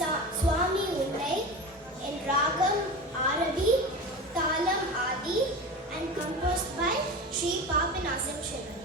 சுவாமி உன்னை in Ragam Arabi, Talam Adi and composed by Sri Papanasam Shivan.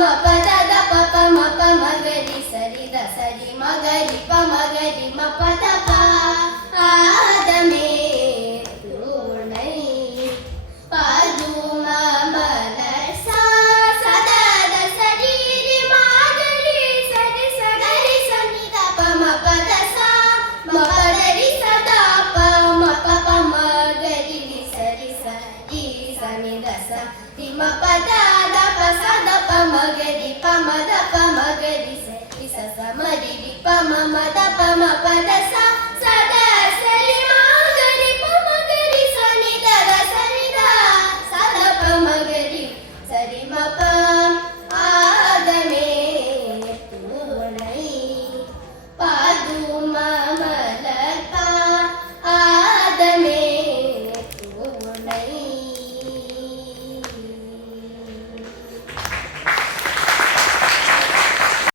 ma pa da da pa pa ma pa ma ga ri sa ri da sa ri ma ga ri pa ma ga ri ma pa da pa ஆதமே துணை பதும மலசா சதத சரீரி மாகரி சரி சகரி சனித பம பதசா மபதரி சதா பம பப மகரி சரி சரி சனிதச திம பதத பசத பமகரி பமத பமகரி சரி சமரி பம மத பம பதசா